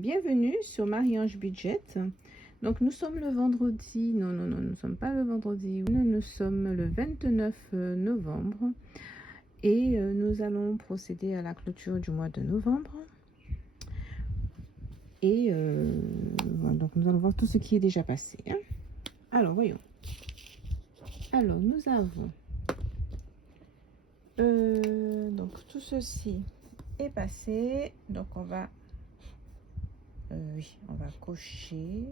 Bienvenue sur Marie-Ange Budget. Donc nous sommes le vendredi, non, nous ne sommes pas le vendredi, nous sommes le 29 novembre et nous allons procéder à la clôture du mois de novembre. Et voilà, donc nous allons voir tout ce qui est déjà passé. Hein. Alors, voyons. Alors, nous avons donc tout ceci est passé. Donc on va oui, on va cocher.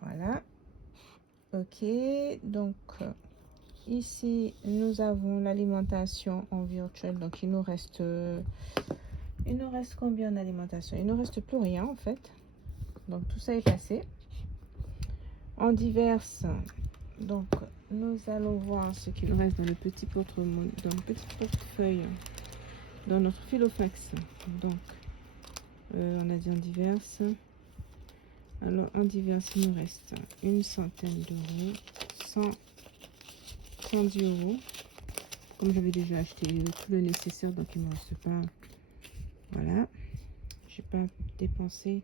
Voilà. Ok. Donc ici nous avons l'alimentation en virtuel. Donc il nous reste combien d'alimentation? Il ne reste plus rien en fait. Donc tout ça est passé. En diverses, donc nous allons voir ce qu'il nous reste dans le petit portefeuille, dans notre filofax. Donc on a dit en diverses. Alors en diverses, il nous reste une centaine d'euros, 110 euros. Comme j'avais déjà acheté tout le nécessaire, donc il ne me reste pas. Voilà, j'ai pas dépensé.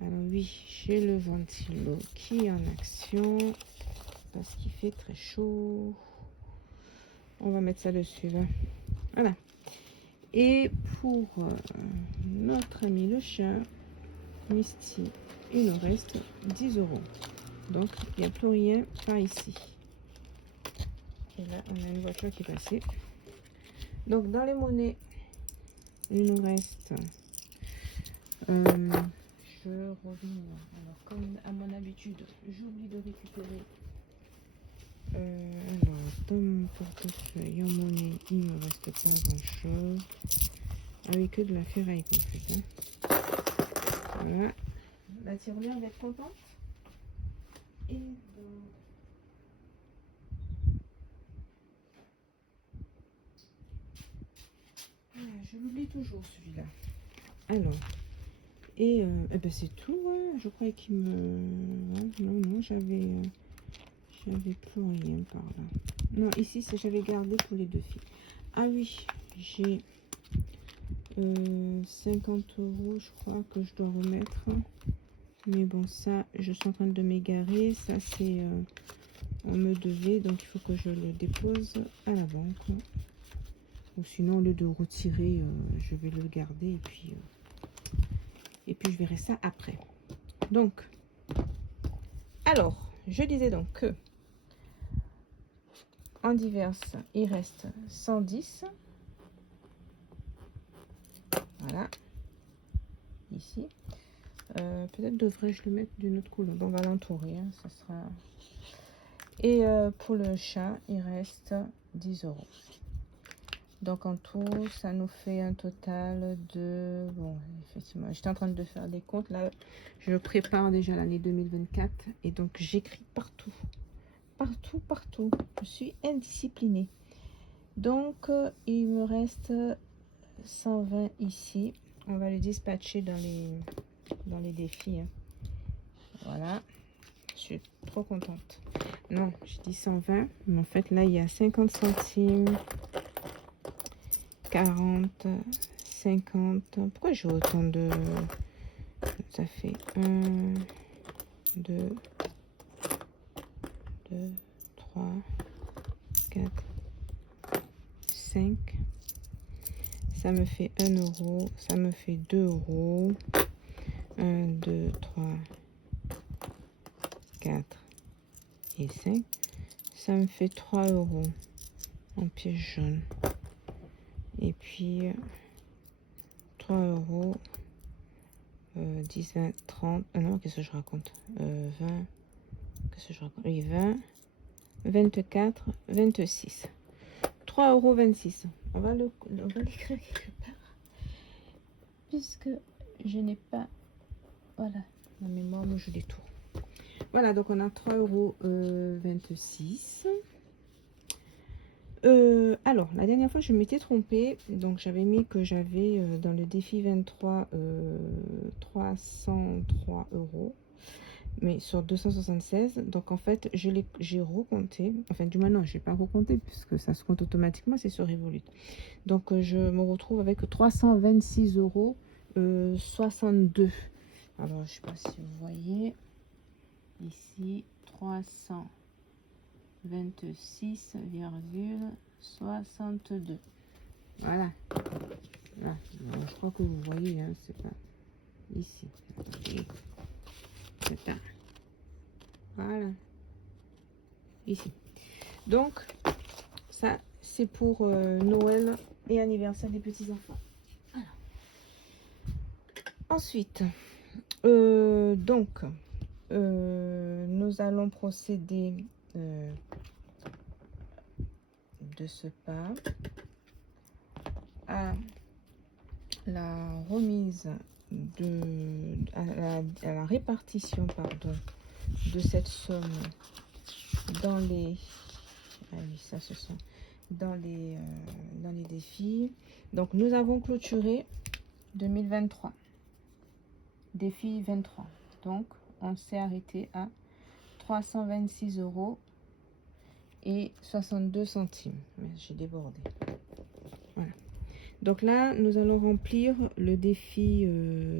Alors oui, j'ai le ventilo qui est en action parce qu'il fait très chaud. On va mettre ça dessus là. Voilà. Et pour notre ami le chat Misty, il nous reste 10 euros. Donc il n'y a plus rien par ici. Et là on a une voiture qui est passée. Donc dans les monnaies, il nous reste je reviens. Alors, comme à mon habitude, j'oublie de récupérer. Alors, dans mon portefeuille en monnaie, il ne me reste pas grand chose. Ah oui, que de la ferraille en fait. Hein. Voilà. La tirelire va être contente. Et donc, voilà, je l'oublie toujours celui-là. Alors. Et ben c'est tout, hein. Je croyais qu'il me... Non, j'avais plus rien par là. Non, ici, j'avais gardé pour les deux filles. Ah oui, j'ai 50 euros, je crois, que je dois remettre. Mais bon, ça, je suis en train de m'égarer. Ça, c'est... on me devait, donc il faut que je le dépose à la banque. Ou sinon, au lieu de retirer, je vais le garder et puis je verrai ça après. Donc, alors, je disais donc que en diverses, il reste 110. Voilà. Ici. Peut-être devrais-je le mettre d'une autre couleur. Bon, on va l'entourer. Hein, ça sera... Et pour le chat, il reste 10 euros. Donc en tout, ça nous fait un total de... Bon, effectivement, j'étais en train de faire des comptes. Là, je prépare déjà l'année 2024. Et donc, j'écris partout. Partout. Je suis indisciplinée. Donc, il me reste 120 ici. On va le dispatcher dans les défis. Hein. Voilà. Je suis trop contente. Non, je dis 120. Mais en fait, là, il y a 50 centimes. 40, 50. Pourquoi j'ai autant de... Ça fait 1, 2, 3, 4, 5. Ça me fait 1 euro. Ça me fait 2 euros. 1, 2, 3, 4 et 5. Ça me fait 3 euros en pièce jaune. Et puis 3 euros, 10, 20, 30, non, qu'est-ce que je raconte 20, qu'est-ce que je raconte oui, 20, 24, 26, 3,26 euros. On va l'écrire quelque part, puisque je n'ai pas, voilà, la mémoire me joue des tours. Voilà, donc on a 3,26 euros. Alors, la dernière fois, je m'étais trompée. Donc, j'avais mis que j'avais dans le défi 23, 303 euros. Mais sur 276. Donc, en fait, j'ai recompté. Enfin, du moins, non, je n'ai pas recompté puisque ça se compte automatiquement. C'est sur Revolut. Donc, je me retrouve avec 326 euros 62. Alors, je sais pas si vous voyez. Ici, 326,62. Voilà. Là, je crois que vous voyez, hein, c'est pas ici. C'est ça. Voilà. Ici. Donc, ça, c'est pour Noël et anniversaire des petits-enfants. Voilà. Ensuite, nous allons procéder de ce pas à la remise à la répartition, pardon, de cette somme dans les, ah oui, ça ce sont dans les défis. Donc nous avons clôturé 2023, défi 23. Donc on s'est arrêté à 326 € et 62 centimes. J'ai débordé. Voilà. Donc là, nous allons remplir le défi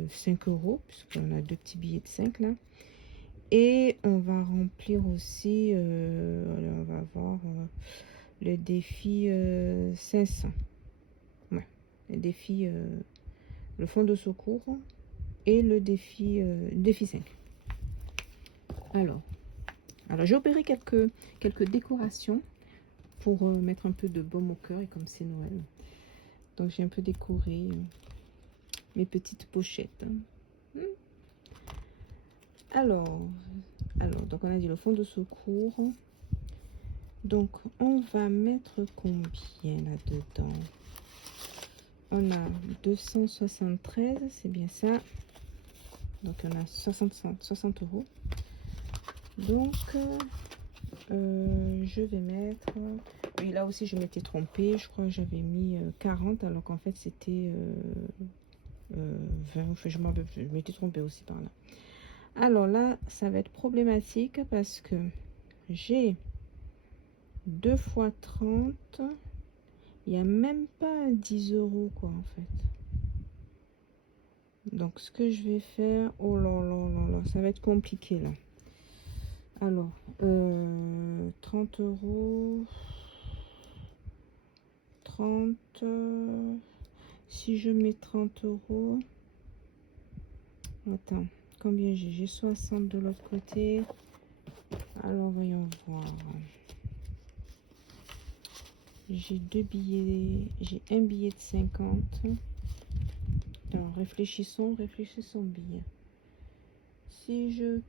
5 €, puisqu'on a deux petits billets de 5 là. Et on va remplir aussi, on va voir le défi 500. Ouais, le défi, le fonds de secours et le défi 5. Alors j'ai opéré quelques décorations pour mettre un peu de baume au cœur, et comme c'est Noël. Donc j'ai un peu décoré mes petites pochettes. Alors, donc on a dit le fond de secours. Donc on va mettre combien là-dedans? On a 273, c'est bien ça. Donc on a 60 €. Donc je vais mettre, oui, là aussi je m'étais trompée, je crois que j'avais mis 40 alors qu'en fait c'était 20. Enfin, je m'étais trompée aussi par là. Alors là ça va être problématique parce que j'ai 2 fois 30, il n'y a même pas 10 € quoi en fait. Donc ce que je vais faire, oh là là là là, ça va être compliqué là. Alors 30 €, 30, si je mets 30 €, attends, combien j'ai 60 de l'autre côté. Alors voyons voir, j'ai deux billets, j'ai un billet de 50. Alors réfléchissons bien. Si je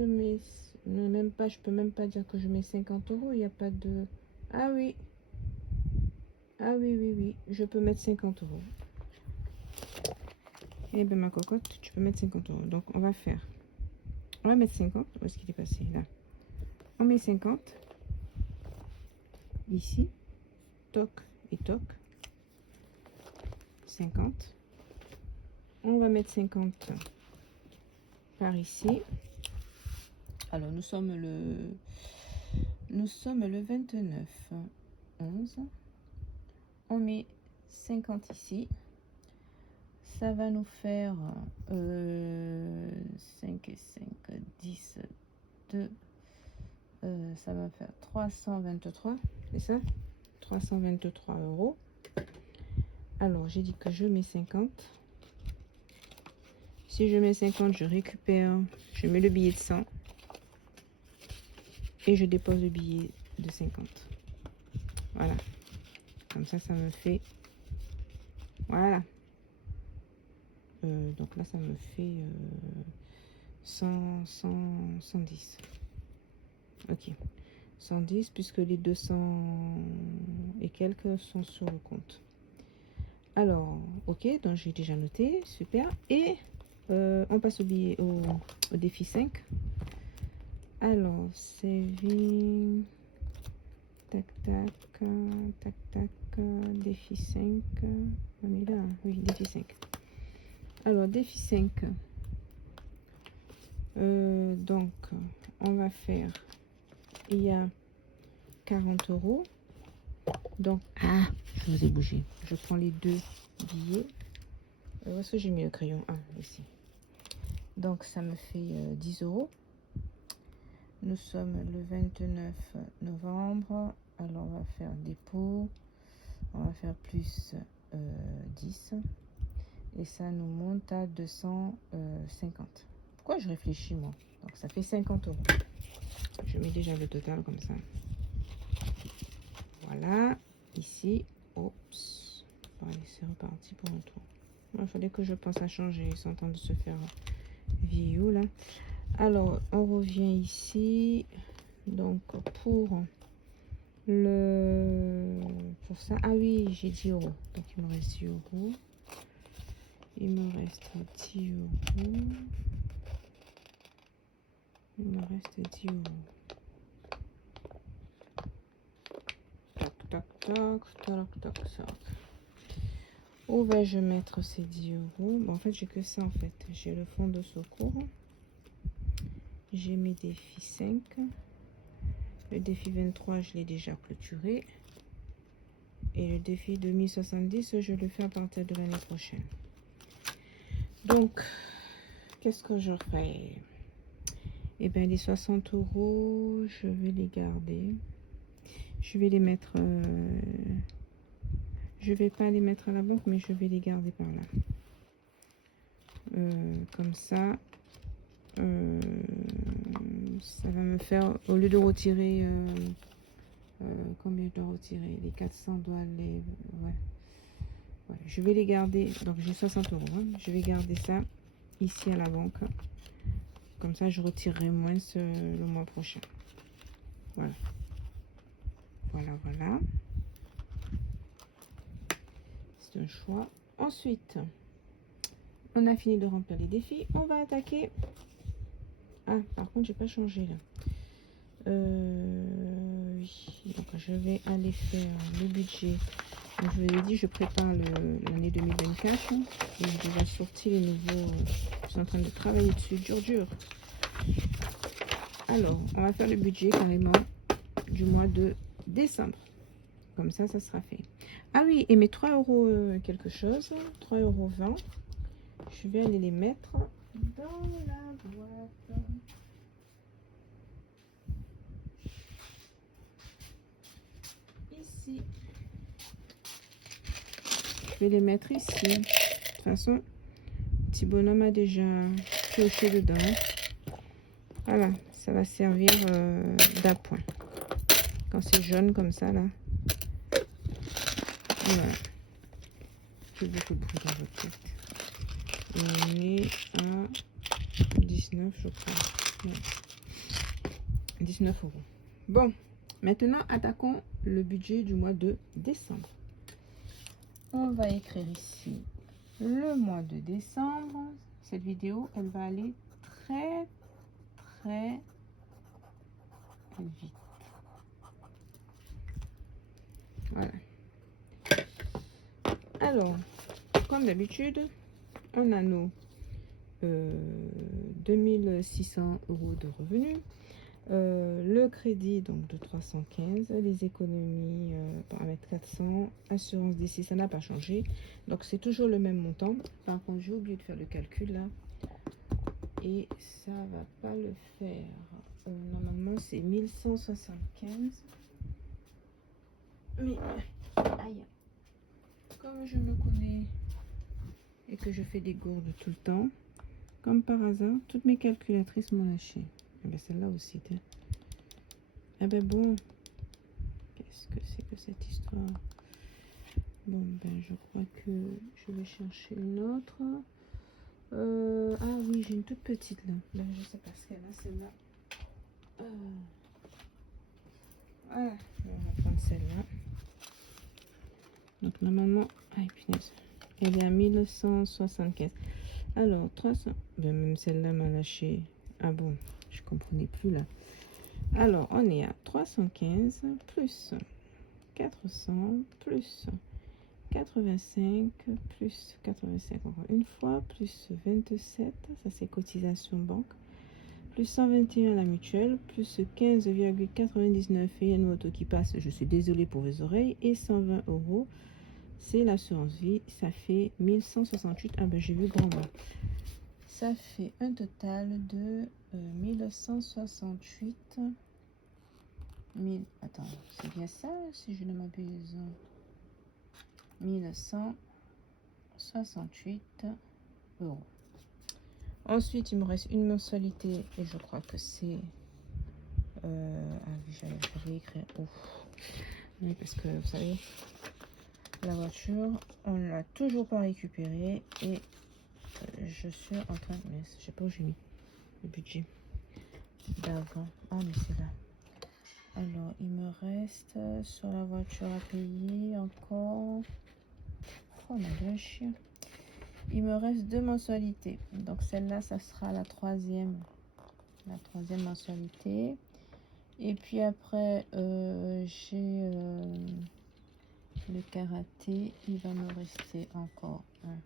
mets, non, même pas, je peux même pas dire que je mets 50 €, il n'y a pas de, ah oui, oui, je peux mettre 50 €. Eh bien ma cocotte, tu peux mettre 50 €. Donc on va mettre 50. Où est-ce qu'il est passé là? On met 50 ici, toc et toc, 50. On va mettre 50 par ici. Alors nous sommes le 29 11. On met 50 ici. Ça va nous faire 5 et 5, 10, 2. Ça va faire 323, c'est ça? 323 €. Alors j'ai dit que je mets 50. Si je mets 50, je récupère, je mets le billet de 100 et je dépose le billet de 50. Voilà. Comme ça, ça me fait, voilà. Donc là, ça me fait 110. Ok. 110 puisque les 200 et quelques sont sur le compte. Alors, ok, donc j'ai déjà noté, super. Et on passe au défi 5. Alors, saving, tac, défi 5. On est là, oui, défi 5. Alors, défi 5. Donc, on va faire, il y a 40 €. Donc, je vous ai bougé. Je prends les deux billets. Où est-ce que j'ai mis le crayon? Ah, ici. Donc, ça me fait 10 euros. Nous sommes le 29 novembre. Alors, on va faire dépôt. On va faire plus 10. Et ça nous monte à 250. Pourquoi je réfléchis, moi? Donc, ça fait 50 euros. Je mets déjà le total comme ça. Voilà. Ici. Oups. Allez, c'est reparti pour un tour. Il fallait que je pense à changer. Ils sont en train de se faire vieillot, là. Alors, on revient ici. Donc, pour ça, ah oui, j'ai 10 euros. Donc, il me reste 10 euros. Il me reste 10 euros. Il me reste 10 euros. Tac, tac, tac, tac, tac, tac. Où vais-je mettre ces 10 euros? Bon, en fait, j'ai que ça, en fait. J'ai le fonds de secours. J'ai mes défis 5. Le défi 23, je l'ai déjà clôturé. Et le défi 2070, je le fais à partir de l'année prochaine. Donc, qu'est-ce que je fais? Eh bien, les 60 euros, je vais les garder. Je vais les mettre... je vais pas les mettre à la banque, mais je vais les garder par là. Comme ça, ça va me faire, au lieu de retirer... combien je dois retirer? Les 400 doivent les... Ouais. Ouais, je vais les garder. Donc, j'ai 60 euros. Hein. Je vais garder ça ici à la banque. Comme ça, je retirerai moins le mois prochain. Voilà. Voilà, voilà. C'est un choix. Ensuite, on a fini de remplir les défis. On va attaquer. Ah, par contre, j'ai pas changé là. Oui. Donc, je vais aller faire le budget. Donc, je vous ai dit, je prépare l'année 2024. Et je vais sortir les nouveaux. Je suis en train de travailler dessus, dur. Alors, on va faire le budget carrément du mois de décembre. Comme ça, ça sera fait. Ah oui, et mes 3 euros quelque chose, 3,20 €, je vais aller les mettre dans la boîte. Ici. Je vais les mettre ici. De toute façon, le petit bonhomme a déjà pioché dedans. Voilà, ça va servir d'appoint. Quand c'est jaune comme ça, là. Voilà. J'ai beaucoup de bruit dans votre tête. On est à 19, je crois. Ouais. 19 euros. Bon, maintenant, attaquons le budget du mois de décembre. On va écrire ici le mois de décembre. Cette vidéo, elle va aller très vite. Voilà. Alors, comme d'habitude, on a nos 2600 euros de revenus. Le crédit donc de 315, les économies paramètre 400, assurance d'ici, ça n'a pas changé, donc c'est toujours le même montant. Par contre, j'ai oublié de faire le calcul là et ça va pas le faire. Normalement c'est 1175, mais aïe, comme je me connais et que je fais des gourdes tout le temps, comme par hasard, toutes mes calculatrices m'ont lâché. Eh ben celle-là aussi. Eh ben bon. Qu'est-ce que c'est que cette histoire? Bon, ben je crois que je vais chercher une autre. Ah oui, j'ai une toute petite là. Ben, je sais pas ce qu'elle a, celle-là. Voilà, on va prendre celle-là. Donc normalement, ah punaise, elle est à 1175. Alors, 300. Ben, même celle-là m'a lâché. Ah bon, je comprenais plus là. Alors, on est à 315 plus 400 plus 85 plus 85 encore une fois plus 27, ça c'est cotisation banque, plus 121 la mutuelle, plus 15,99 et une moto qui passe, je suis désolée pour vos oreilles, et 120 euros c'est l'assurance vie. Ça fait 1168. Ah ben j'ai vu grand là. Ça fait un total de 1168. 1000. Attends, c'est bien ça si je ne m'abuse. 1168 euros. Ensuite, il me reste une mensualité et je crois que c'est. Ah oui, j'avais écrit. Ouf. Oui, parce que vous savez, la voiture, on ne l'a toujours pas récupérée et je suis en train. Mais je sais pas où j'ai mis le budget d'avant. Ah, mais c'est là. Alors, il me reste sur la voiture à payer encore. Oh mon dieu, un chien. Il me reste 2 mensualités. Donc celle-là, ça sera la troisième mensualité. Et puis après, j'ai le karaté. Il va me rester encore un.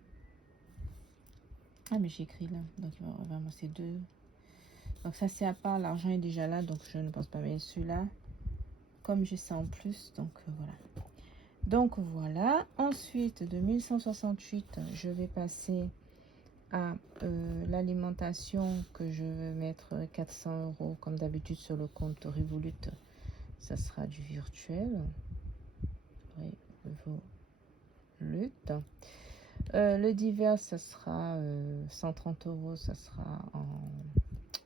Ah mais j'ai écrit là. Donc il va vraiment c'est 2. Donc ça c'est à part. L'argent est déjà là. Donc je ne pense pas mettre celui-là. Comme j'ai ça en plus. Donc voilà. Donc voilà. Ensuite de 1168, je vais passer à l'alimentation que je vais mettre 400 € comme d'habitude sur le compte Revolut. Ça sera du virtuel. Revolut. Le divers, ça sera 130 €, ça sera en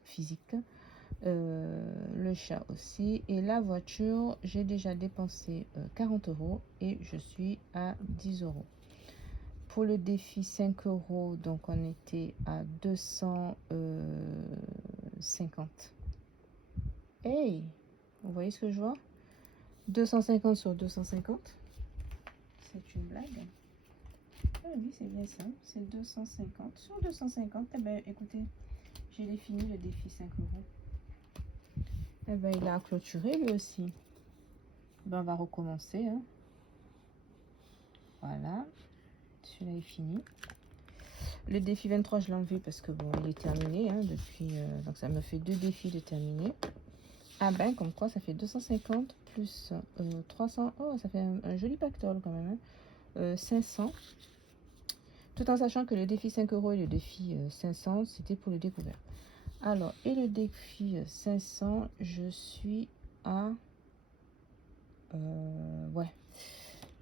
physique. Le chat aussi. Et la voiture, j'ai déjà dépensé 40 € et je suis à 10 €. Pour le défi 5 €, donc on était à 250. Hey, vous voyez ce que je vois? 250 sur 250. C'est une blague. Ah oui, c'est bien ça. C'est 250 sur 250. Eh ben, écoutez, j'ai fini le défi 5 €. Eh ben, il a clôturé lui aussi. Ben, on va recommencer. Hein. Voilà. Celui-là est fini. Le défi 23, je l'ai enlevé parce que bon, il est terminé hein, depuis. Donc ça me fait 2 défis de terminer. Ah ben, comme quoi, ça fait 250 plus 300. Oh, ça fait un joli pactole quand même. Hein. 500. Tout en sachant que le défi 5 € et le défi 500, c'était pour le découvert. Alors, et le défi 500, je suis à... ouais.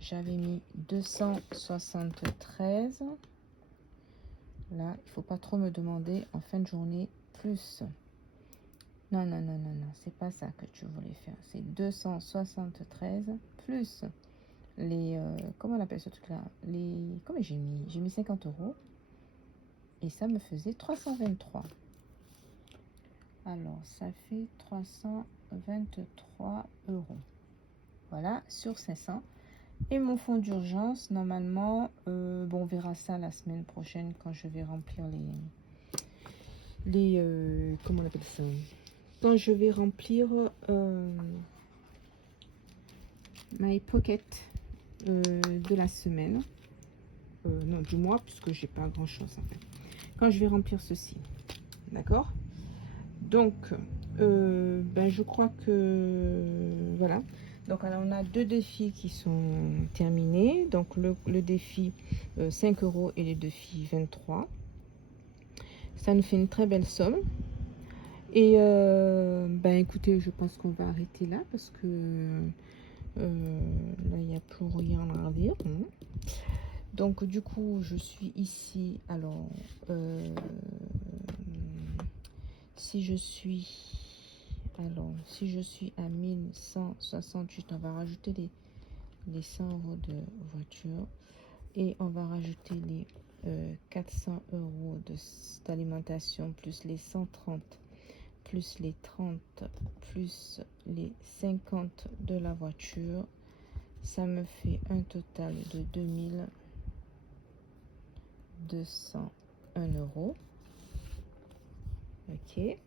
J'avais mis 273. Là, il faut pas trop me demander en fin de journée plus. Non, non, non, non, non. C'est pas ça que tu voulais faire. C'est 273 plus les... comment on appelle ce truc-là? Les... Comment j'ai mis? J'ai mis 50 €. Et ça me faisait 323. Alors, ça fait 323 €. Voilà, sur 500. Et mon fonds d'urgence, normalement, bon, on verra ça la semaine prochaine quand je vais remplir comment on appelle ça? Quand je vais remplir my pocket de la semaine. Non, du mois, puisque j'ai pas grand chose en fait. Quand je vais remplir ceci. D'accord? Donc, ben, je crois que voilà. Donc, alors, on a 2 défis qui sont terminés. Donc, le défi 5 € et le défi 23. Ça nous fait une très belle somme. Et ben, écoutez, je pense qu'on va arrêter là parce que là, il n'y a plus rien à dire. Hein. Donc, du coup, je suis ici. Alors, si je suis à 1168, on va rajouter les 100 € de voiture et on va rajouter les 400 € d'alimentation plus les 130 plus les 30 plus les 50 de la voiture. Ça me fait un total de 2201 €. Ok.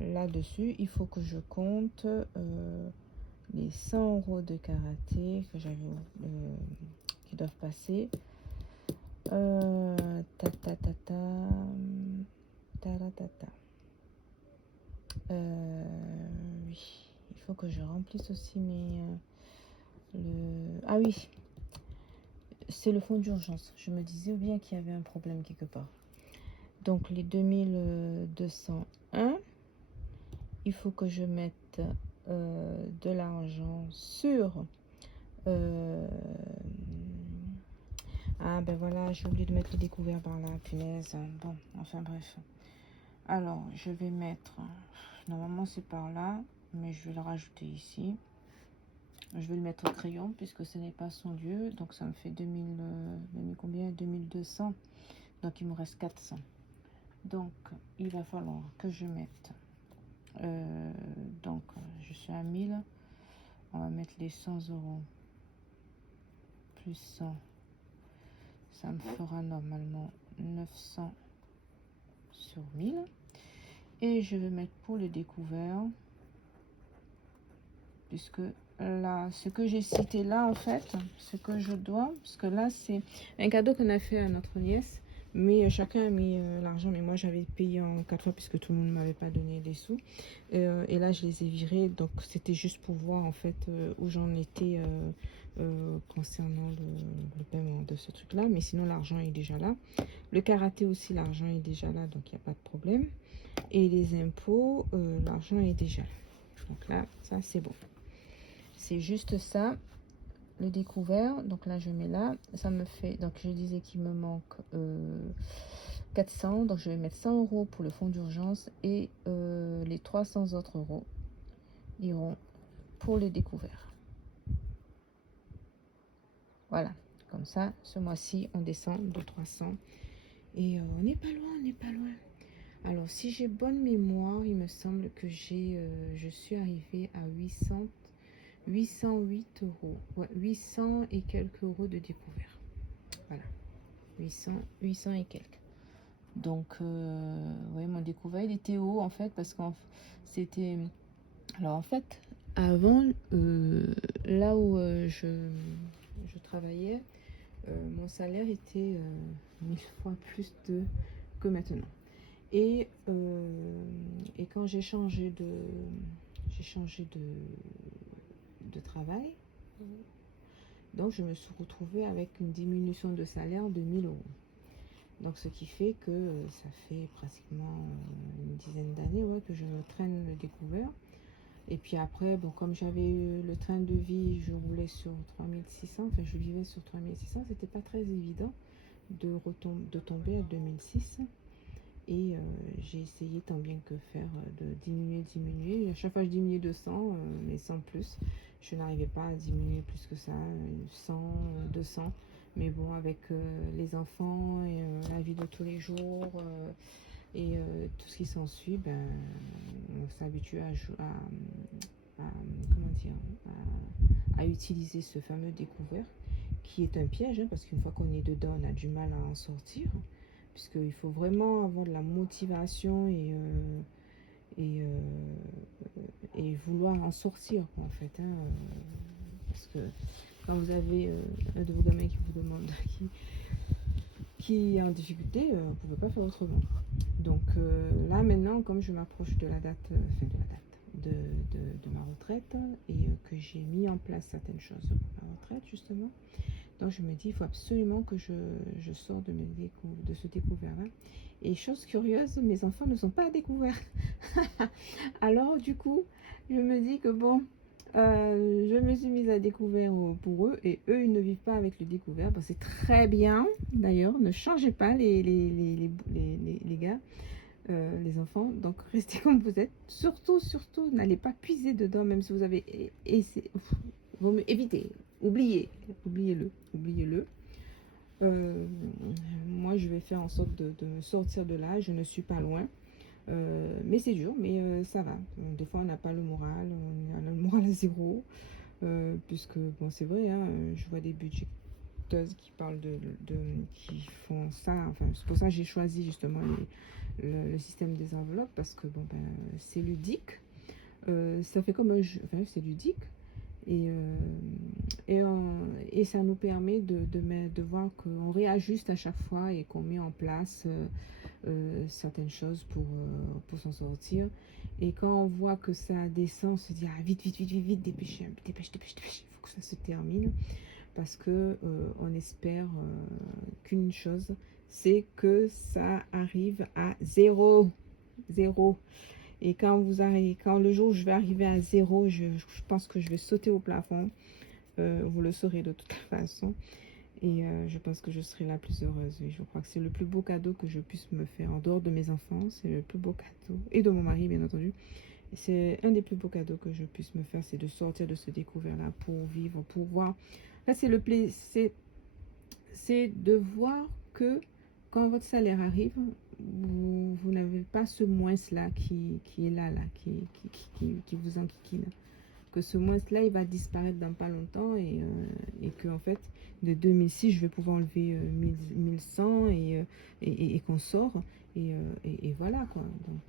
Là-dessus, il faut que je compte les 100 € de karaté que j'avais qui doivent passer. Ta ta ta ta ta ta ta ta. Oui, il faut que je remplisse aussi mes Ah oui, c'est le fonds d'urgence. Je me disais bien qu'il y avait un problème quelque part. Donc les 2201, il faut que je mette de l'argent sur... Ah ben voilà, j'ai oublié de mettre le découvert par là, punaise. Bon, enfin bref. Alors, je vais mettre... Normalement c'est par là, mais je vais le rajouter ici. Je vais le mettre au crayon puisque ce n'est pas son lieu. Donc ça me fait 2000 combien? 2200. Donc il me reste 400. Donc il va falloir que je mette... donc je suis à 1000. On va mettre les 100 euros. Plus 100. Ça me fera normalement 900 sur 1000. Et je vais mettre pour le découvert, puisque là, ce que j'ai cité là, en fait, ce que je dois, parce que là, c'est un cadeau qu'on a fait à notre nièce, mais chacun a mis l'argent, mais moi, j'avais payé en 4 fois, puisque tout le monde ne m'avait pas donné les sous. Et là, je les ai virés, donc c'était juste pour voir, en fait, où j'en étais concernant le paiement de ce truc-là, mais sinon, l'argent est déjà là. Le karaté aussi, l'argent est déjà là, donc il n'y a pas de problème. Et les impôts, l'argent est déjà là. Donc là, ça, c'est bon. C'est juste ça, le découvert. Donc là, je mets là. Ça me fait, donc je disais qu'il me manque 400. Donc je vais mettre 100 euros pour le fonds d'urgence. Et les 300 autres euros iront pour le découvert. Voilà. Comme ça, ce mois-ci, on descend de 300. Et on n'est pas loin, on n'est pas loin. Alors, si j'ai bonne mémoire, il me semble que je suis arrivée à 808 euros. Ouais, 800 et quelques euros de découvert. Voilà, 800 et quelques. Donc, ouais, mon découvert, il était haut, en fait, parce que c'était... Alors, en fait, avant, là où je travaillais, mon salaire était 1000 fois plus que maintenant. Et quand j'ai changé de travail, donc je me suis retrouvée avec une diminution de salaire de 1000 euros. Donc ce qui fait que ça fait pratiquement une dizaine d'années, ouais, que je me traîne le découvert. Et puis après, bon, comme j'avais eu le train de vie, je roulais sur 3600, enfin je vivais sur 3600, c'était pas très évident de tomber à 2006. Et j'ai essayé tant bien que faire de diminuer. À chaque fois, je diminuais de 100, mais sans plus. Je n'arrivais pas à diminuer plus que ça, 100, 200. Mais bon, avec les enfants et la vie de tous les jours et tout ce qui s'ensuit, ben, on s'habitue comment dire, à utiliser ce fameux découvert qui est un piège, hein, parce qu'une fois qu'on est dedans, on a du mal à en sortir. Puisqu'il faut vraiment avoir de la motivation et vouloir en sortir, quoi, en fait. Hein, parce que quand vous avez un de vos gamins qui vous demande, qui est en difficulté, vous ne pouvez pas faire autrement. Donc là, maintenant, comme je m'approche de la date, de ma retraite, et que j'ai mis en place certaines choses pour ma retraite, justement, donc je me dis, il faut absolument que je sors de ce découvert-là. Et chose curieuse, mes enfants ne sont pas à découvert. Alors du coup, je me dis que bon, je me suis mise à découvert pour eux, et eux, ils ne vivent pas avec le découvert. Bon, c'est très bien, d'ailleurs, ne changez pas les gars, les enfants. Donc restez comme vous êtes. Surtout, n'allez pas puiser dedans, même si vous avez essayé. Vaut mieux éviter. Oubliez-le. Moi, je vais faire en sorte de me sortir de là. Je ne suis pas loin. Mais c'est dur, mais ça va. Des fois, on n'a pas le moral. On a le moral à zéro. Puisque, bon, c'est vrai, hein, je vois des budgeteuses qui parlent qui font ça. Enfin, c'est pour ça que j'ai choisi justement le système des enveloppes. Parce que, bon, ben, c'est ludique. Ça fait comme un jeu. Enfin, c'est ludique. Et ça nous permet de voir qu'on réajuste à chaque fois et qu'on met en place certaines choses pour s'en sortir. Et quand on voit que ça descend, on se dit ah, vite, vite, vite, vite, vite, dépêche, dépêche, dépêche, dépêche, il faut que ça se termine. Parce que on espère qu'une chose, c'est que ça arrive à zéro. Zéro. Et quand vous arrivez, quand le jour où je vais arriver à zéro, je pense que je vais sauter au plafond. Vous le saurez de toute façon. Et je pense que je serai la plus heureuse. Et je crois que c'est le plus beau cadeau que je puisse me faire en dehors de mes enfants. C'est le plus beau cadeau. Et de mon mari, bien entendu. C'est un des plus beaux cadeaux que je puisse me faire, c'est de sortir de ce découvert-là pour vivre, pour voir. Là, c'est le plaisir, c'est de voir que quand votre salaire arrive, vous n'avez pas ce moins-là qui est là, qui vous enquiquine. Que ce moins-là, il va disparaître dans pas longtemps et que en fait, de 2006, je vais pouvoir enlever 1100 et qu'on sort. Et voilà quoi. Donc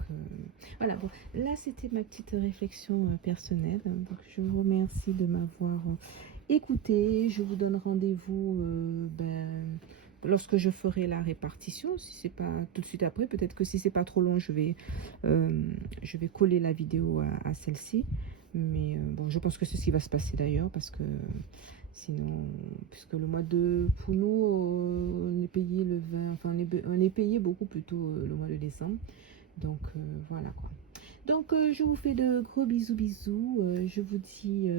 voilà, bon, là c'était ma petite réflexion personnelle. Donc je vous remercie de m'avoir écouté. Je vous donne rendez-vous lorsque je ferai la répartition. Si c'est pas tout de suite après, peut-être que si c'est pas trop long, je vais coller la vidéo à celle-ci. Mais bon, je pense que ceci va se passer d'ailleurs parce que sinon, puisque le mois de, pour nous, on est payé le 20, enfin on est payé beaucoup plus tôt le mois de décembre. Donc voilà quoi. Donc je vous fais de gros bisous bisous. Je vous dis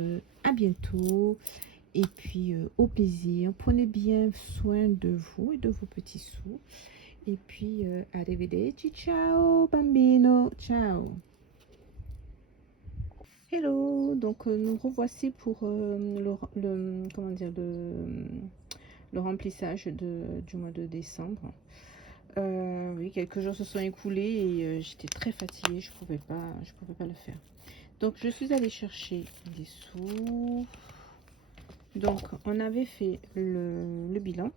à bientôt. Et puis au plaisir. Prenez bien soin de vous et de vos petits sous. Et puis arrivederci, ciao bambino, ciao. Hello, donc nous revoici pour comment dire, le remplissage du mois de décembre. Oui, quelques jours se sont écoulés et j'étais très fatiguée, je pouvais pas le faire. Donc je suis allée chercher des sous. Donc on avait fait le bilan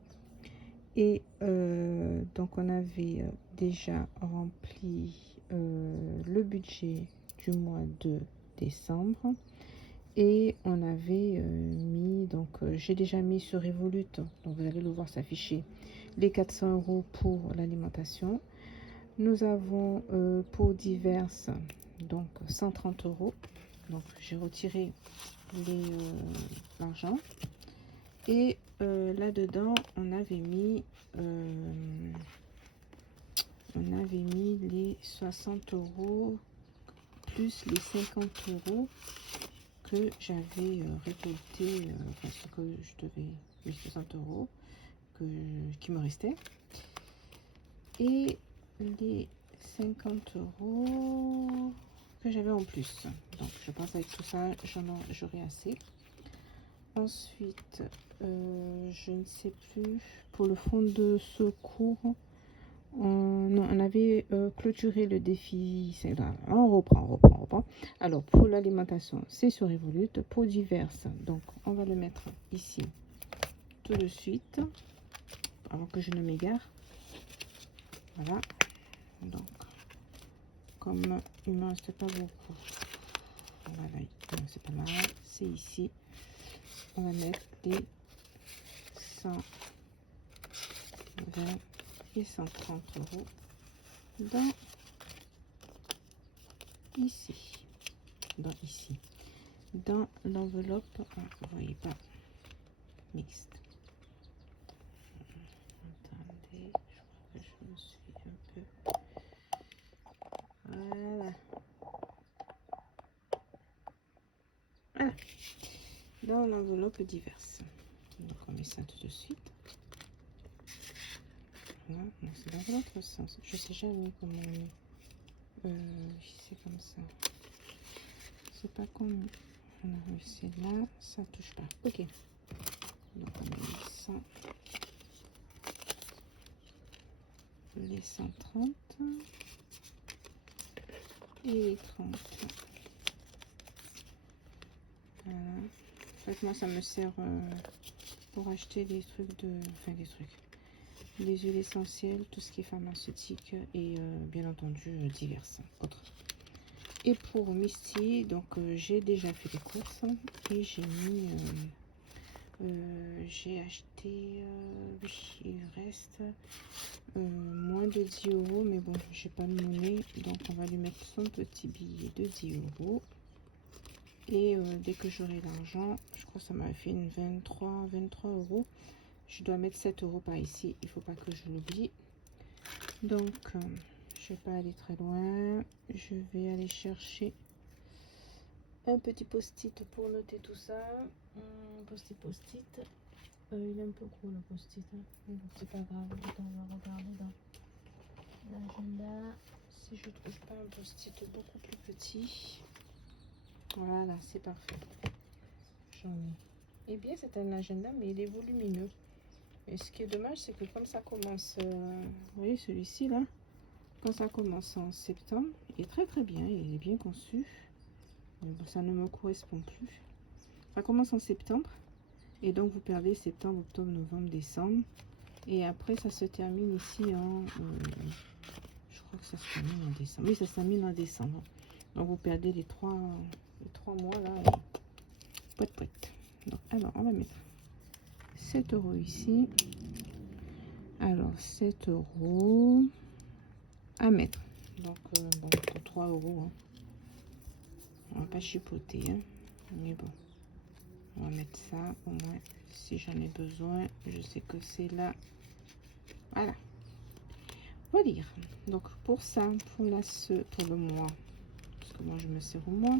et donc on avait déjà rempli le budget du mois de décembre et on avait mis, donc j'ai déjà mis sur Revolut, donc vous allez le voir s'afficher, les 400 € pour l'alimentation. Nous avons pour diverses donc 130 €, donc j'ai retiré l'argent et là dedans on avait mis les 60 € plus les 50 € que j'avais récolté, enfin ce que je devais, les 60 € qui me restaient, et les 50 € que j'avais en plus. Donc je pense avec tout ça j'aurai assez. Ensuite je ne sais plus, pour le fonds de secours, on avait clôturé le défi. On reprend. Alors pour l'alimentation, c'est sur Revolut. Pour diverses, donc on va le mettre ici tout de suite avant que je ne m'égare. Voilà, donc comme il ne me reste pas beaucoup, voilà, c'est pas mal, c'est ici. On va mettre les 120 et 130 € dans dans l'enveloppe, vous voyez pas, mixte. Attendez, je crois que je me suis un peu, voilà, dans l'enveloppe diverse. Donc on met ça tout de suite. Voilà, c'est dans l'autre sens, je sais jamais comment c'est comme ça, c'est pas comme on a réussi là, ça touche pas. Ok, donc on met 100, les 130 et les 30. Voilà. En fait, moi ça me sert pour acheter des trucs des huiles essentielles, tout ce qui est pharmaceutique et bien entendu diverses autres. Et pour Misty, donc j'ai déjà fait des courses et j'ai mis J'ai acheté, oui, il reste moins de 10 euros, mais bon, j'ai pas de monnaie, donc on va lui mettre son petit billet de 10 euros. Et dès que j'aurai l'argent, je crois que ça m'a fait une 23 euros. Je dois mettre 7 euros par ici, il faut pas que je l'oublie. Donc, je vais pas aller très loin. Je vais aller chercher un petit post-it pour noter tout ça. Post-it. Il est un peu gros le post-it. Hein. C'est pas grave. Attends, on va regarder dans l'agenda. Si je trouve pas un post-it beaucoup plus petit. Voilà, c'est parfait. J'en ai. Eh bien, c'est un agenda, mais il est volumineux. Et ce qui est dommage, c'est que comme ça commence, vous voyez celui-ci là, quand ça commence en septembre, il est très très bien, il est bien conçu. Mais bon, ça ne me correspond plus. Ça commence en septembre, et donc vous perdez septembre, octobre, novembre, décembre. Et après, ça se termine ici en, je crois que ça se termine en décembre. Oui, ça se termine en décembre. Donc vous perdez les trois mois là. Poète. Donc, alors, on va mettre 7 euros ici. Alors, 7 euros à mettre. Donc, bon, pour 3 euros. Hein. On va pas chipoter. Hein. Mais bon, on va mettre ça. Au moins, si j'en ai besoin, je sais que c'est là. Voilà. Relire. Donc, pour ça, pour le mois, parce que moi, je me sers au mois,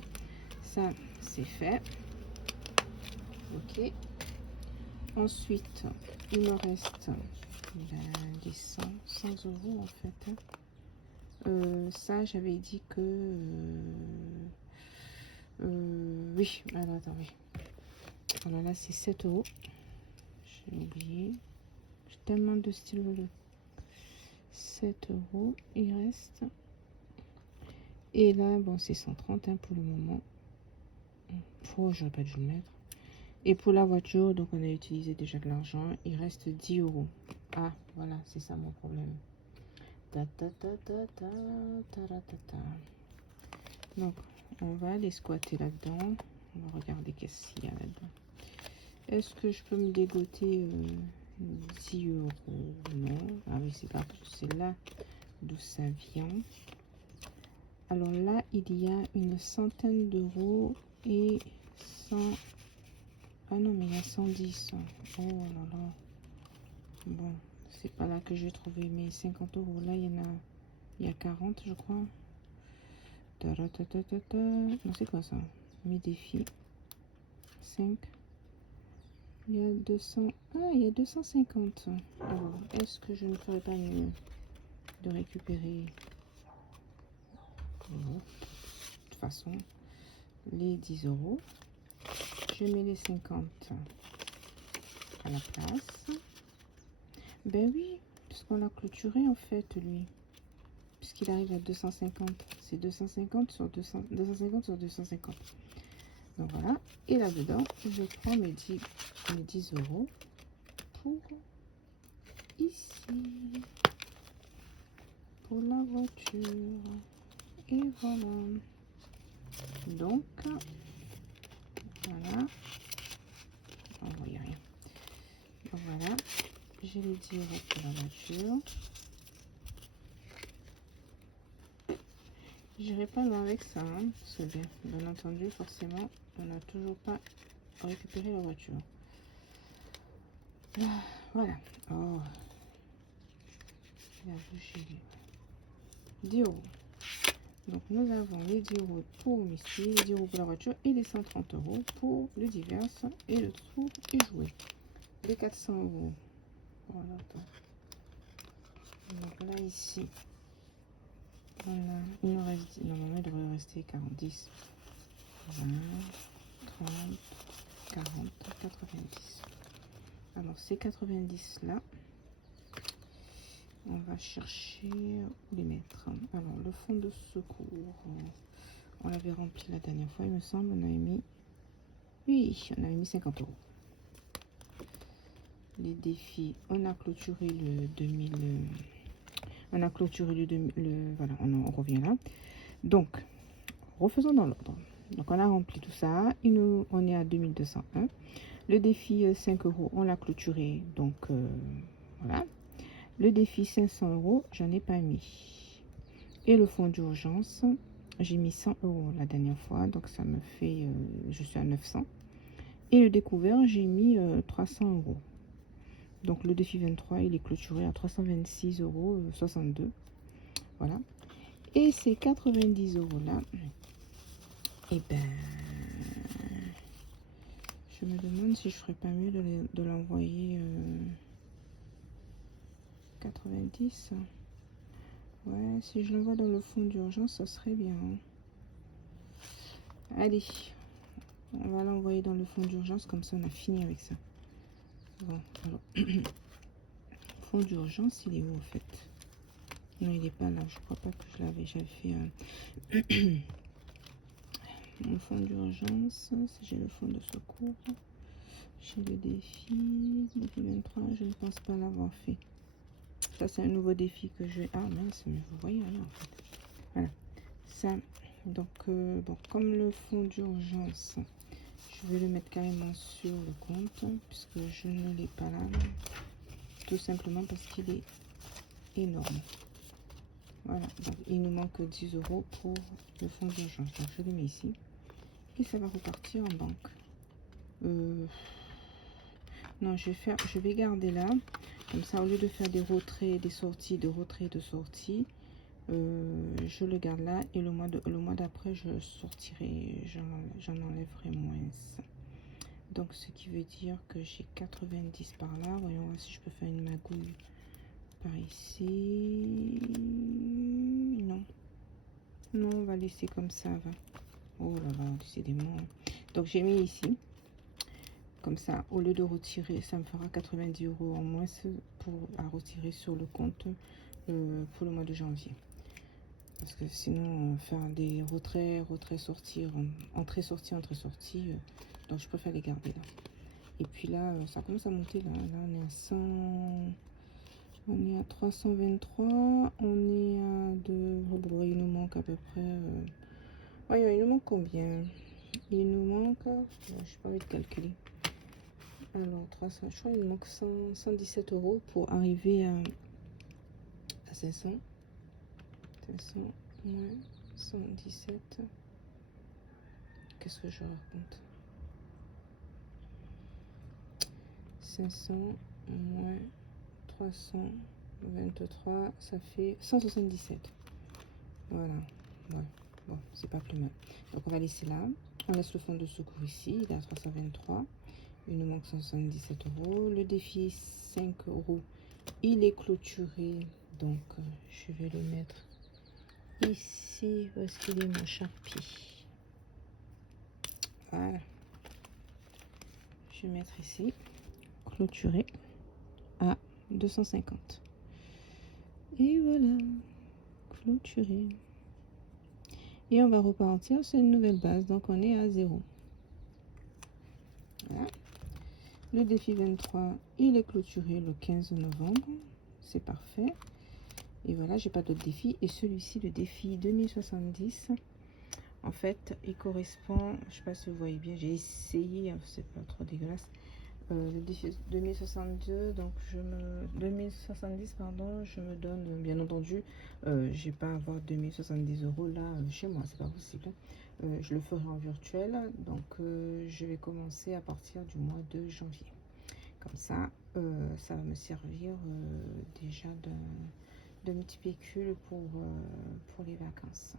ça, c'est fait. Ok. Ensuite, il me reste des 100 euros en fait. Ça, j'avais dit que... oui, alors attendez. Alors là, c'est 7 euros. J'ai oublié. J'ai tellement de stylos. 7 euros, il reste. Et là, bon, c'est 130 hein, pour le moment. J'aurais pas dû le mettre. Et pour la voiture, donc on a utilisé déjà de l'argent. Il reste 10 euros. Ah, voilà, c'est ça mon problème. Donc, on va aller squatter là-dedans. On va regarder qu'est-ce qu'il y a là-dedans. Est-ce que je peux me dégoter 10 euros? Non. Ah oui, c'est grave. C'est là d'où ça vient. Alors là, il y a une centaine d'euros et 100... Ah non, mais il y a 110. Oh là là. Bon, c'est pas là que je vais trouver mes 50 euros. Là, il y a 40, je crois. Non, c'est quoi ça? Mes défis. 5. Il y a 200. Ah, il y a 250. Alors, est-ce que je ne ferais pas mieux de récupérer... Non. De toute façon, les 10 euros. Je mets les 50 à la place. Ben oui, puisqu'on l'a clôturé en fait, lui. Puisqu'il arrive à 250. C'est 250 sur 200, 250 sur 250. Donc voilà. Et là-dedans, je prends mes 10 euros pour ici. Pour la voiture. Et voilà. Donc, voilà. On ne voit rien. Donc voilà. J'ai les 10 euros pour la voiture. J'irai pas loin avec ça, hein, c'est bien. Bien entendu, forcément, on n'a toujours pas récupéré la voiture. Voilà. Oh, il a bougé. 10 euros. Donc nous avons les 10 euros pour Misty, les 10 euros pour la voiture et les 130 euros pour le divers et le tour et jouer. Les 400 euros. Voilà. Donc là ici. Voilà, il me reste, normalement il devrait rester 40, 20, 30, 40, 90. Alors ces 90 là, on va chercher où les mettre. Alors le fonds de secours, on l'avait rempli la dernière fois, il me semble, on avait mis, oui, on avait mis 50 euros. Les défis, on a clôturé le 2000. On a clôturé voilà, on revient là. Donc, refaisons dans l'ordre. Donc on a rempli tout ça. On est à 2201. Le défi 5 euros, on l'a clôturé. Donc voilà. Le défi 500 euros, j'en ai pas mis. Et le fonds d'urgence, j'ai mis 100 euros la dernière fois. Donc ça me fait, je suis à 900. Et le découvert, j'ai mis 300 euros. Donc le défi 23, il est clôturé à 326,62 euros. Voilà. Et ces 90 euros là, et ben, je me demande si je ferais pas mieux de l'envoyer 90. Ouais, si je l'envoie dans le fonds d'urgence, ça serait bien. Allez, on va l'envoyer dans le fonds d'urgence, comme ça on a fini avec ça. Bon, alors, fonds d'urgence, il est où en fait? Non, il n'est pas là. Je crois pas que je l'avais. J'avais fait mon fonds d'urgence. Si j'ai le fonds de secours, j'ai le défi 23. Je ne pense pas l'avoir fait. Ça, c'est un nouveau défi que j'ai. Ah mince, mais vous voyez rien en fait. Voilà. Ça. Donc, bon, comme le fonds d'urgence, je vais le mettre carrément sur le compte puisque je ne l'ai pas là. Tout simplement parce qu'il est énorme. Voilà, donc il nous manque 10 euros pour le fonds d'urgence. Donc je le mets ici. Et ça va repartir en banque. Non, je vais garder là. Comme ça, au lieu de faire des retraits, des sorties, de retraits, de sorties, je le garde là. Et le mois d'après, je sortirai, j'en enlèverai moins. Donc ce qui veut dire que j'ai 90 par là. Voyons voir si je peux faire une magouille par ici. Non, on va laisser comme ça. Va. Oh là là, décidément. Donc j'ai mis ici. Comme ça, au lieu de retirer, ça me fera 90 euros en moins à retirer sur le compte pour le mois de janvier. Parce que sinon, faire des retraits, sortir, entrée, sortie, donc je préfère les garder là. Et puis là, ça commence à monter là. Là, on est à 100. On est à 323, on est à 2, oh, il nous manque à peu près, voyons, il nous manque combien? Il nous manque, je n'ai pas envie de calculer, alors 300, je crois qu'il nous manque 117 euros pour arriver à 500, moins 117, qu'est-ce que je raconte, 500 moins 323, ça fait 177. Voilà. Ouais. Bon, c'est pas plus mal. Donc on va laisser là. On laisse le fonds de secours ici. Il est à 323. Il nous manque 177 euros. Le défi 5 euros. Il est clôturé. Donc je vais le mettre ici. Où est-ce qu'il est mon Sharpie? Voilà. Je vais mettre ici. Clôturé à 250. Et voilà, clôturé. Et on va repartir sur une nouvelle base, donc on est à 0. Voilà. Le défi 23, il est clôturé le 15 novembre. C'est parfait. Et voilà, j'ai pas d'autres défis. Et celui-ci, le défi 2070, en fait, il correspond, je sais pas si vous voyez bien, j'ai essayé, c'est pas trop dégueulasse. Le défi 2062, donc 2070, pardon, je me donne, bien entendu, j'ai pas à avoir 2070 euros là chez moi, c'est pas possible. Je le ferai en virtuel, donc je vais commencer à partir du mois de janvier. Comme ça, ça va me servir déjà de petit pécule pour les vacances.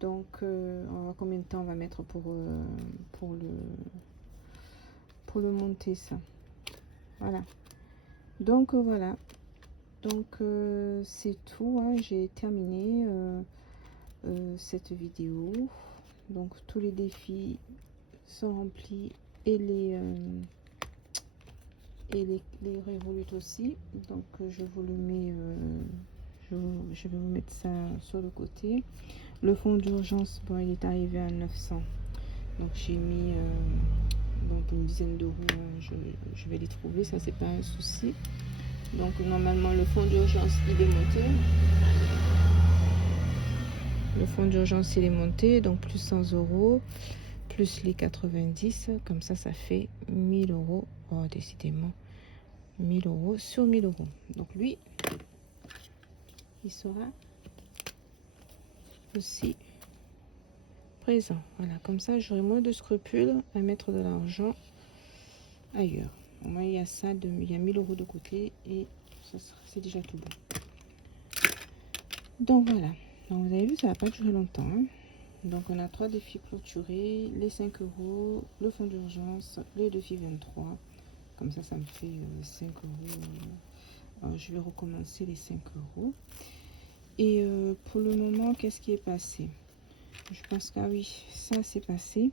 Donc, on va voir combien de temps on va mettre pour le monter ça. Voilà. Donc voilà. Donc c'est tout. Hein. J'ai terminé cette vidéo. Donc tous les défis sont remplis et les révolutes aussi. Donc je vous le mets. Je vais vous mettre ça sur le côté. Le fonds d'urgence, bon, il est arrivé à 900. Donc j'ai mis donc une dizaine d'euros, je vais les trouver, ça c'est pas un souci. Donc normalement le fonds d'urgence il est monté. Le fonds d'urgence, il est monté, donc plus 100 euros, plus les 90. Comme ça fait 1000 euros. Oh, décidément, 1000 euros sur 1000 euros. Donc lui, il sera aussi présent. Voilà, comme ça, j'aurai moins de scrupules à mettre de l'argent ailleurs. Au moins, il y a ça, il y a 1000 euros de côté et c'est déjà tout bon. Donc voilà. Donc vous avez vu, ça va pas durer longtemps. Hein. Donc on a 3 défis clôturés, les 5 euros, le fonds d'urgence, le défi 23. Comme ça me fait 5 euros. Alors, je vais recommencer les 5 euros. Et pour le moment, qu'est-ce qui est passé? Je pense que oui, ça c'est passé.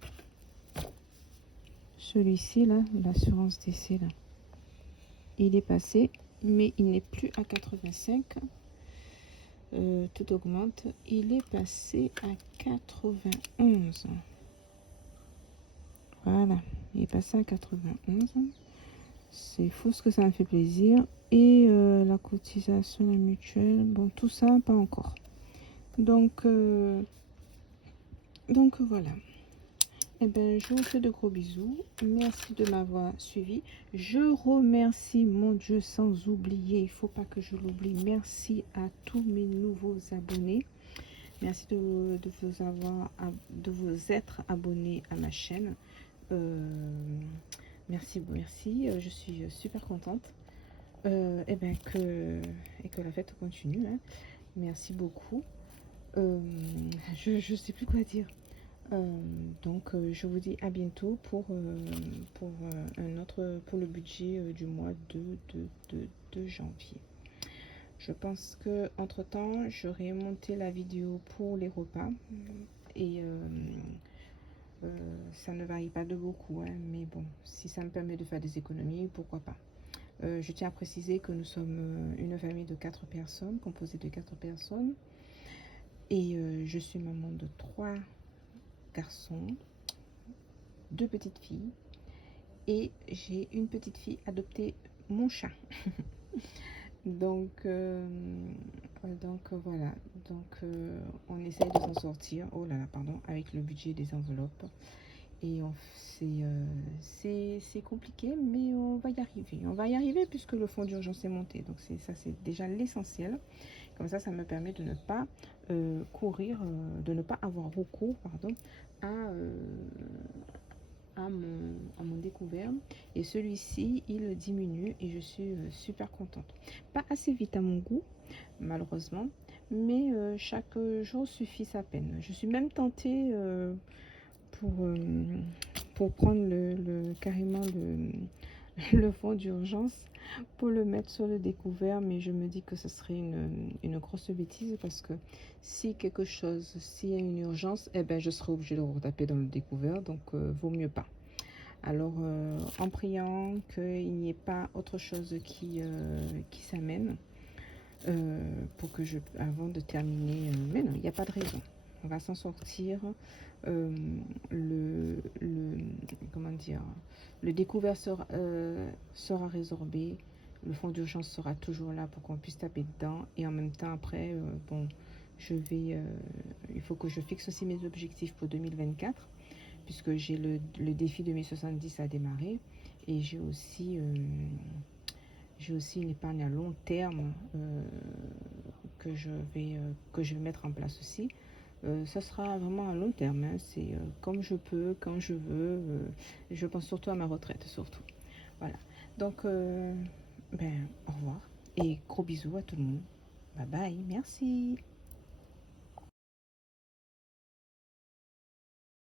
Celui-ci là, l'assurance décès là, il est passé, mais il n'est plus à 85. Tout augmente. Il est passé à 91. Voilà, il est passé à 91. C'est fou ce que ça me fait plaisir. Et la cotisation, la mutuelle, bon, tout ça, pas encore. Donc voilà. Eh ben, je vous fais de gros bisous. Merci de m'avoir suivi. Je remercie, mon Dieu, sans oublier, il ne faut pas que je l'oublie. Merci à tous mes nouveaux abonnés. Merci de vous être abonnés à ma chaîne. Merci, je suis super contente. Et que la fête continue. Hein. Merci beaucoup. Je sais plus quoi dire. Donc je vous dis à bientôt pour le budget du mois de janvier. Je pense que entre temps j'aurai monté la vidéo pour les repas et ça ne varie pas de beaucoup, hein, mais bon, si ça me permet de faire des économies, pourquoi pas. Je tiens à préciser que nous sommes une famille de 4 personnes, composée de 4 personnes, et je suis maman de 3 garçons, 2 petites filles, et j'ai une petite fille adoptée, mon chat. donc voilà, donc on essaye de s'en sortir, oh là là, pardon, avec le budget des enveloppes. Et c'est compliqué, mais on va y arriver. On va y arriver puisque le fonds d'urgence est monté. Donc ça, c'est déjà l'essentiel. Comme ça me permet de ne pas de ne pas avoir recours, pardon, à mon découvert. Et celui-ci, il diminue et je suis super contente. Pas assez vite à mon goût, malheureusement, mais chaque jour suffit sa peine. Je suis même tentée pour prendre carrément le fonds d'urgence pour le mettre sur le découvert, mais je me dis que ce serait une grosse bêtise parce que s'il y a une urgence, eh ben je serai obligée de retaper dans le découvert, donc vaut mieux pas. Alors en priant qu'il n'y ait pas autre chose qui s'amène pour que avant de terminer, mais non, il n'y a pas de raison. On va s'en sortir. Comment dire, le découvert sera résorbé, le fonds d'urgence sera toujours là pour qu'on puisse taper dedans, et en même temps après bon, il faut que je fixe aussi mes objectifs pour 2024 puisque j'ai le défi 2070 à démarrer, et j'ai aussi une épargne à long terme que je vais mettre en place aussi. Ça sera vraiment à long terme, hein. C'est comme je peux, quand je veux. Je pense surtout à ma retraite, surtout. Voilà. Donc, au revoir et gros bisous à tout le monde. Bye bye, merci.